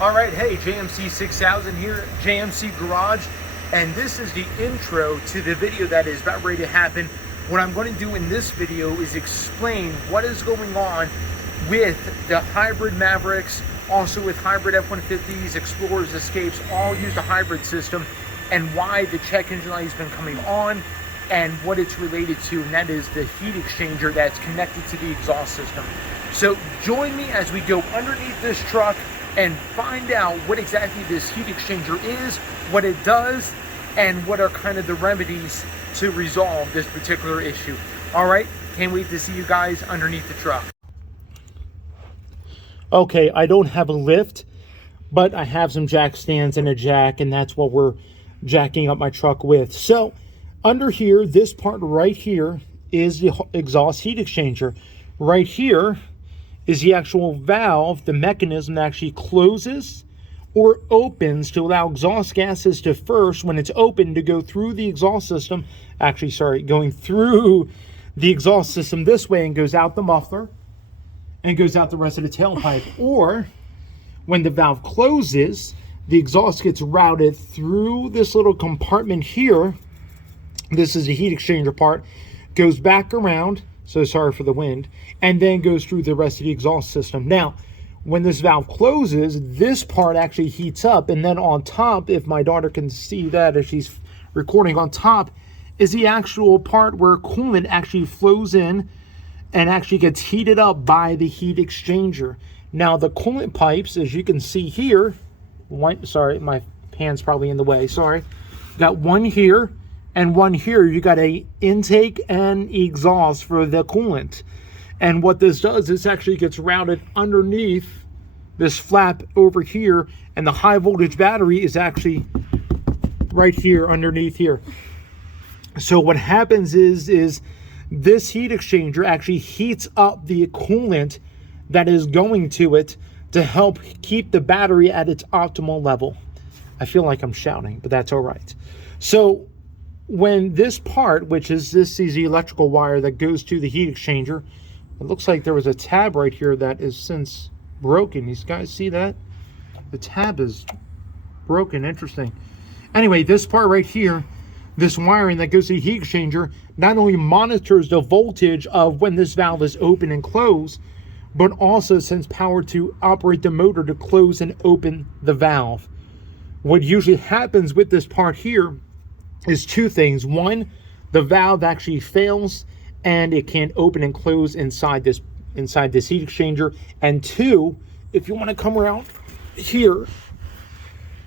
All right, hey, JMC 6000 here, JMC Garage, and this is the intro to the video that is about ready to happen. What I'm going to do in this video is explain what is going on with the hybrid Mavericks, also with hybrid F-150s, Explorers, Escapes, all use a hybrid system, and why the check engine light has been coming on, and what it's related to, and that is the heat exchanger that's connected to the exhaust system. So join me as we go underneath this truck and find out what exactly this heat exchanger is, what it does, and what are kind of the remedies to resolve this particular issue. All right, can't wait to see you guys underneath the truck. Okay, I don't have a lift, but I have some jack stands and a jack, and that's what we're jacking up my truck with. So under here, this part right here is the exhaust heat exchanger. Right here is the actual valve, the mechanism that actually closes or opens to allow exhaust gases to first, when it's open, to go through the exhaust system. Actually, sorry, going through the exhaust system this way and goes out the muffler and goes out the rest of the tailpipe. Or when the valve closes, the exhaust gets routed through this little compartment here. This is the heat exchanger part, goes back around, so sorry for the wind, and then goes through the rest of the exhaust system. Now, when this valve closes, this part actually heats up, and then on top, if my daughter can see that as she's recording, on top is the actual part where coolant actually flows in and actually gets heated up by the heat exchanger. Now, the coolant pipes, as you can see here, sorry, my hand's probably in the way, sorry. Got one here and one here. You got a intake and exhaust for the coolant. And what this does, this actually gets routed underneath this flap over here, and the high voltage battery is actually right here underneath here. So what happens is this heat exchanger actually heats up the coolant that is going to it to help keep the battery at its optimal level. I feel like I'm shouting, but that's all right. So when this part, which is this is the electrical wire that goes to the heat exchanger, it looks like there was a tab right here that is since broken. You guys see that? The tab is broken. Interesting. Anyway, this part right here, this wiring that goes to the heat exchanger, not only monitors the voltage of when this valve is open and closed, but also sends power to operate the motor to close and open the valve. What usually happens with this part here is two things. One, the valve actually fails and it can't open and close inside this heat exchanger. And two, if you want to come around here,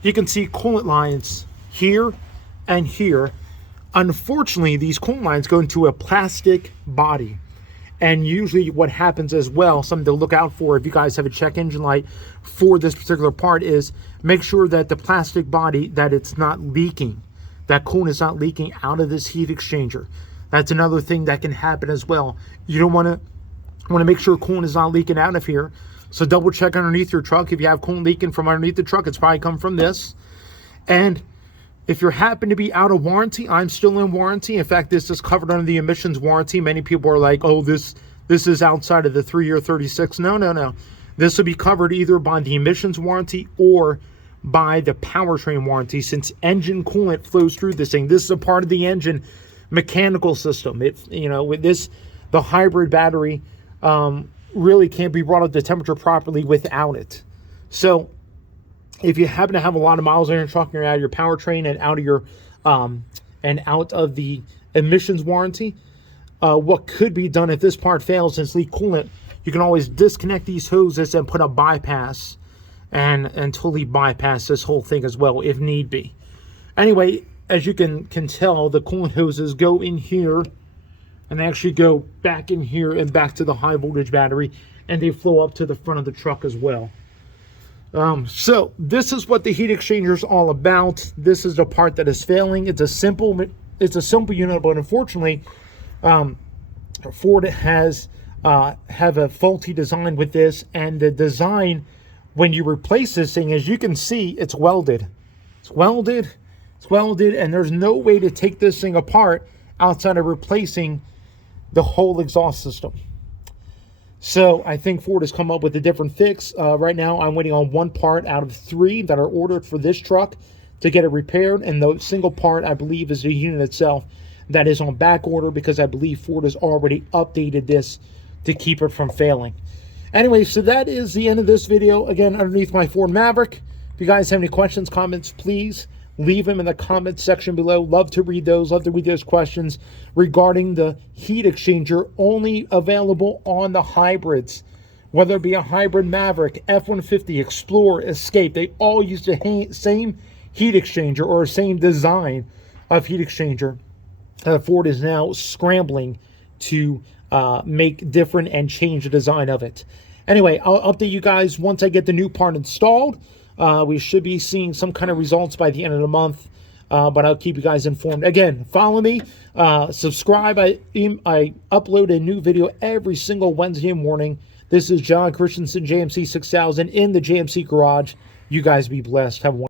you can see coolant lines here and here. Unfortunately, these coolant lines go into a plastic body. And usually what happens as well, something to look out for if you guys have a check engine light for this particular part, is make sure that the plastic body, that it's not leaking. That coolant is not leaking out of this heat exchanger. That's another thing that can happen as well. You don't want to make sure coolant is not leaking out of here. So double check underneath your truck. If you have coolant leaking from underneath the truck, it's probably come from this. And if you happen to be out of warranty, I'm still in warranty. In fact, this is covered under the emissions warranty. Many people are like, oh, this is outside of the 3-year 36. No. This will be covered either by the emissions warranty or by the powertrain warranty, since engine coolant flows through this thing. This is a part of the engine mechanical system. With this, the hybrid battery really can't be brought up to temperature properly without it. So if you happen to have a lot of miles on your truck and you're out of your powertrain and out of the emissions warranty, what could be done if this part fails and it's leak coolant, you can always disconnect these hoses and put a bypass and totally bypass this whole thing as well if need be. Anyway, as you can tell, the coolant hoses go in here and they actually go back in here and back to the high voltage battery, and they flow up to the front of the truck as well. So this is what the heat exchanger is all about. This is the part that is failing. It's a simple unit, but unfortunately, Ford have a faulty design with this, and the design, when you replace this thing, as you can see, it's welded. It's welded, and there's no way to take this thing apart outside of replacing the whole exhaust system. So I think Ford has come up with a different fix. Right now, I'm waiting on one part out of 3 that are ordered for this truck to get it repaired. And the single part, I believe, is the unit itself that is on back order, because I believe Ford has already updated this to keep it from failing. Anyway, so that is the end of this video. Again, underneath my Ford Maverick. If you guys have any questions, comments, please leave them in the comments section below. Love to read those. Love to read those questions regarding the heat exchanger, only available on the hybrids. Whether it be a hybrid Maverick, F-150, Explorer, Escape, they all use the same heat exchanger or same design of heat exchanger. Ford is now scrambling to make different and change the design of it. Anyway, I'll update you guys once I get the new part installed. We should be seeing some kind of results by the end of the month, but I'll keep you guys informed. Again, follow me, subscribe. I upload a new video every single Wednesday morning. This is John Christensen, JMC 6000 in the JMC garage. You guys be blessed. Have a wonderful